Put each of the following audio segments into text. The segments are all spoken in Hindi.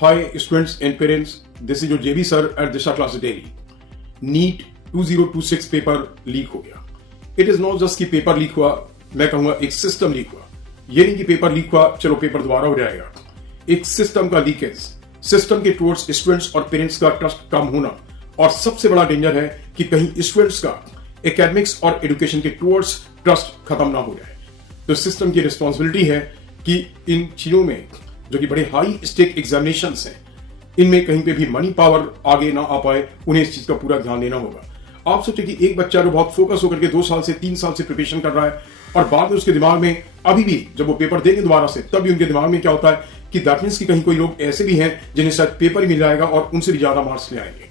Hi students and parents, this is your JB sir at Disha Classes Daily. NEET 2026 paper leak हो गया. इट इज नॉट जस्ट कि पेपर लीक हुआ, मैं कहूंगा एक सिस्टम लीक हुआ. ये नहीं कि पेपर लीक हुआ चलो पेपर दोबारा हो जाएगा. एक सिस्टम का लीकेज, सिस्टम के टुवर्ड्स स्टूडेंट्स और पेरेंट्स का ट्रस्ट कम होना, और सबसे बड़ा डेंजर है कि कहीं स्टूडेंट्स का एकेडमिक्स और एजुकेशन के टुवर्ड्स ट्रस्ट खत्म ना हो जाए. तो सिस्टम की रिस्पॉन्सिबिलिटी है कि इन चीजों में जो कि बड़े हाई स्टेक एग्जामिनेशंस हैं, इनमें कहीं पे भी मनी पावर आगे ना आ पाए, उन्हें इस चीज का पूरा ध्यान देना होगा. आप सोचिए कि एक बच्चा जो बहुत फोकस होकर के 2 साल से 3 साल से प्रिपरेशन कर रहा है और बाद में उसके दिमाग में अभी भी जब वो पेपर देंगे दोबारा से, तब भी उनके दिमाग में क्या होता है कि दैट मींस कि कहीं कोई लोग ऐसे भी हैं जिन्हें शायद पेपर ही मिल जाएगा और उनसे भी ज्यादा मार्क्स ले आएंगे.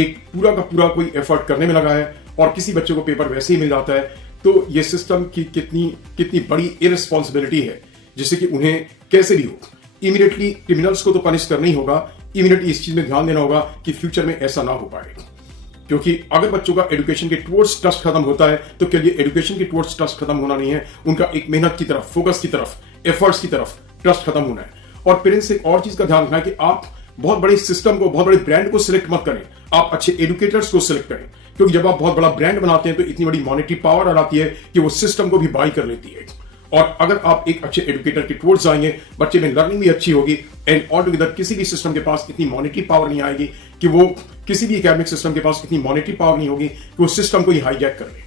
एक पूरा का पूरा कोई एफर्ट करने में लगा है और किसी बच्चे को पेपर वैसे ही मिल जाता है, तो ये सिस्टम की कितनी बड़ी इररिस्पॉन्सिबिलिटी है, जिससे कि उन्हें कैसे भी हो इमीडिएटली क्रिमिनल्स को तो पनिश करना ही होगा, इमीडिएटली इस चीज में ध्यान देना होगा कि फ्यूचर में ऐसा ना हो पाए. क्योंकि अगर बच्चों का एजुकेशन के टुवर्ड्स ट्रस्ट खत्म होता है तो क्या ये एजुकेशन के टुवर्ड्स ट्रस्ट खत्म होना नहीं है, उनका एक मेहनत की तरफ, फोकस की तरफ, एफर्ट्स की तरफ ट्रस्ट खत्म होना है. और पेरेंट्स एक और चीज का ध्यान रखना है कि आप बहुत बड़े सिस्टम को, बहुत बड़े ब्रांड को सिलेक्ट मत करें, आप अच्छे एजुकेटर्स को सिलेक्ट करें. क्योंकि जब आप बहुत बड़ा ब्रांड बनाते हैं तो इतनी बड़ी मॉनेटरी पावर आ जाती है कि वो सिस्टम को भी बाई कर लेती है. और अगर आप एक अच्छे एजुकेटर के टुवर्ड्स आएंगे, बच्चे में लर्निंग भी अच्छी होगी, एंड ऑल टुगेदर किसी भी सिस्टम के पास इतनी मॉनेटरी पावर नहीं आएगी कि वो किसी भी एकेडमिक सिस्टम के पास इतनी मॉनेटरी पावर नहीं होगी कि वो सिस्टम को ही हाईजैक कर ले.